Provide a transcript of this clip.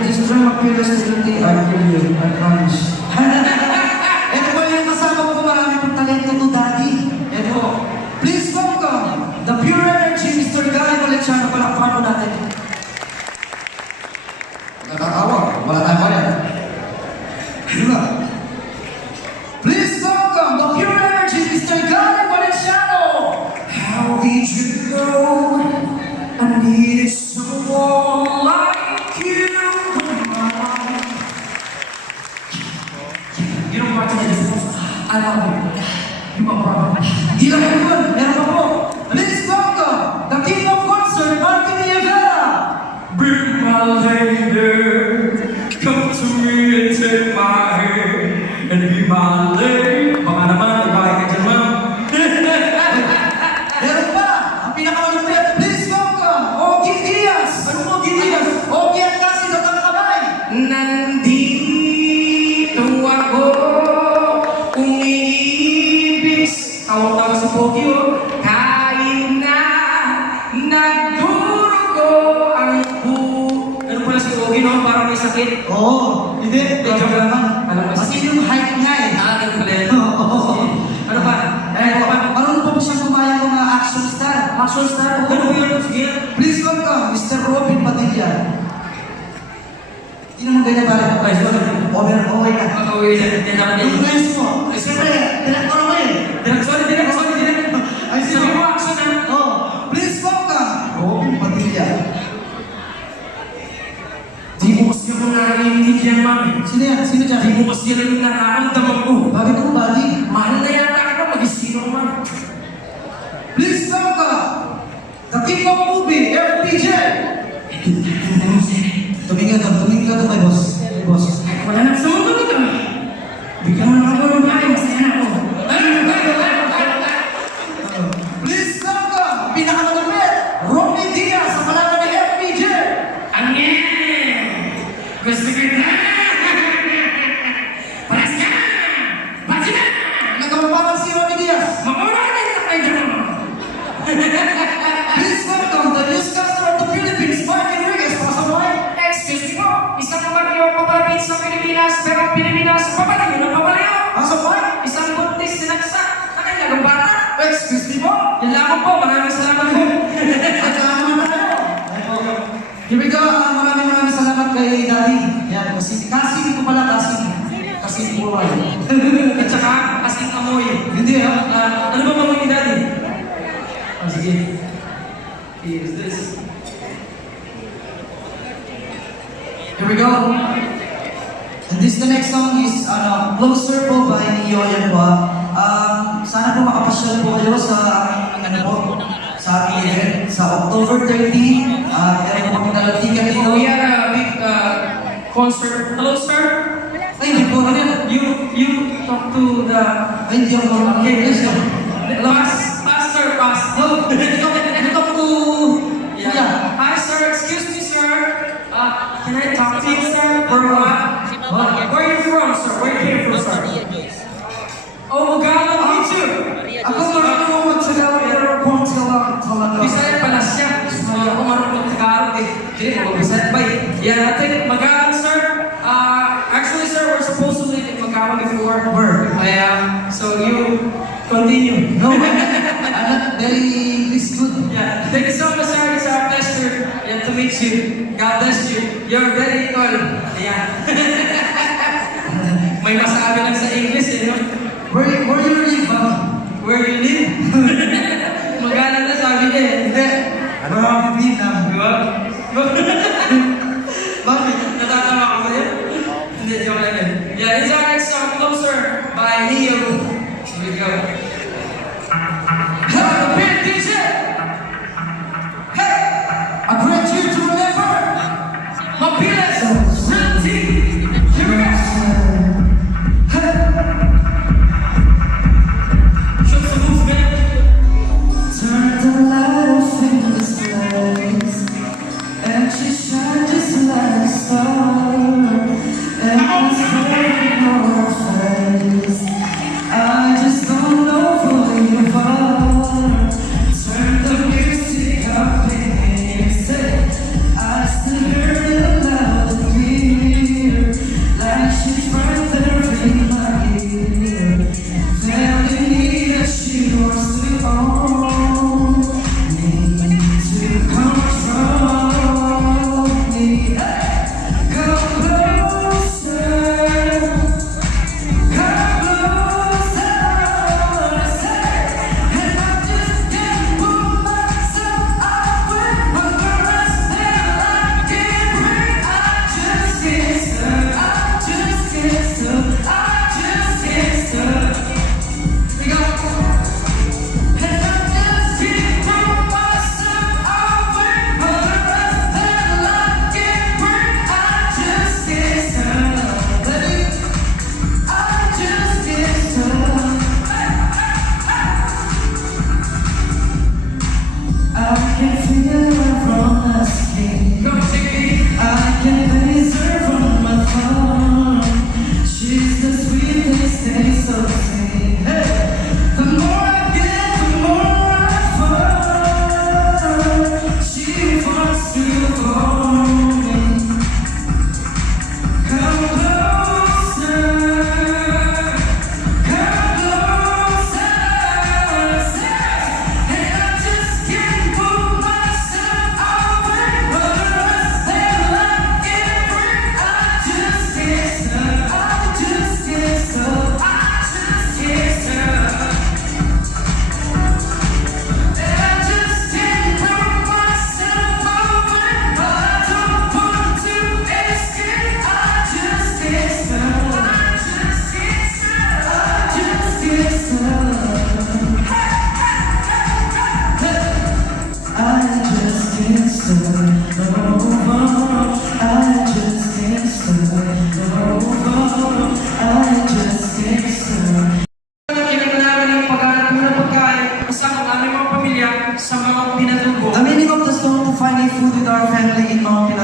destroy my previous today, I kill you, I promise. Ito po yung kasama ko, marami pong talento to, Daddy. Ito, please welcome the pure energy, Mr. Gary Valenciano. Palakpakan po natin. Nakakawa, wala tayong bayan. Diba? Please welcome the pure energy, Mr. Gary Valenciano. How did you know I needed someone like you? You know what it is? I love you. You are brother. Hindi lang yun. Meron pa po. Please welcome the king of concert, Martin Rivera. Be my lady, come to me and take my hand and be my lady. Baka naman, ibahin ka dyan, ma'am. Meron pa. Ang pinakamalupit. Please welcome Ogie Diaz. Ano mo, Ogie Diaz? Ogie at kasi datang kamay. Nandito ako, umiibig. Tawag-tawag sa Pogi, oh. Kahit na nagdurugo ang ano pala si Pogi, no? Parang may sakit. Oo. Hindi. Joke naman. Alam mo, Kasi yung height niya eh. ganun pala yan. Ano pa? Marunong pa po siyang gumaya ng mga action star. Action star. Ganun po yun. Sige. Please welcome Mr. Robin Padilla. Hindi naman ganyan pare. Ay, sorry. Okay ka. Mag-away na. Hindi naman Yung yun. friends mo. Siyempre, tinagparo mo eh. Sorry. Ay, Sabi mo, action na. Oh, please welcome Robin Padilla. Di mo kasi ako narinig yan, mami. Sino yan? Sino dyan? Di mo kasi yan yung nararamdaman ko. Bakit ko buddy? Mahal na yata ka, mag-isino man. Please welcome the king of movie, FPJ. Tumingin ka to kay boss. Kay boss. Wala na sa mundo nito. Bigyan mo na ako ng bahay, masaya na ako. Please welcome pinakamalupit, Romy Diaz sa palaban ni FPJ. Angin! Gusto ko na! Paras ka! Bati na! Nagkapaparan si Romy Diaz. Mamura ka na yung tayo dyan! Please welcome the newscaster of the Philippines, Mike Enriquez. Pasaway. Excuse me po, isang kapatid papalapit sa Pilipinas, pero ang Pilipinas, papalayo ng papalayo! Pasaway. Isang buntis sinaksak na kanyang bata! Excuse me po. Yan lamang po, maraming salamat po! At naman tayo. Here we go. Maraming salamat kay Daddy. Yan, kasi ko pala kasi puro ay. At saka, kasing amoy. Hindi ha? Ano ba amoy ni Daddy? Oh, sige. Here's this. Here we go. And this the next song is Closer po by ni Yoyan po. Sana po makapasyal po kayo sa sa ating event sa October 30. Meron po kami dalang ticket dito. We had a big concert. Hello, sir. Ay, hindi po ano yan. You talk to the... Ay, hindi ako. Okay, yes, sir. Pastor. No, ito po. Yeah. Hi, sir. Excuse me, sir. Can I talk to you, sir? For what? Where are you from, sir? Where you came from, sir? Oh, Tagalog, me too. Ako marunong mo mag-Tagalog, pero kung Tagalog. Bisaya pala siya. Ako marunong Tagalog eh. Hindi mo Bisaya ba eh? Yeah, I think Magalang, sir. Actually, sir, we're supposed to live in Magalang before. Where? So you continue. No, I'm not very English good. Yeah. Thank you so much, sir. It's our pleasure to meet you. God bless you. You're very tall. Yeah. May masabi lang sa English, eh, no? Where you live, Mami? Where you live? Magalang na sabi niya eh. Hindi. Ano ang Vietnam? Di ba? Bakit? Natatawa ko ba yun? Hindi, joke lang yun. Yeah, it's our next song, Closer, by Neo. Here we go. Hey, big DJ! Hey! I grant you to remember Mapilas, Real Team. Here we go. Show some movement. Turn the light off in this place, and she shines just like a star, and it's burning on her face. sa mga pinatubo. The meaning of the song, to find a food with our family in Mount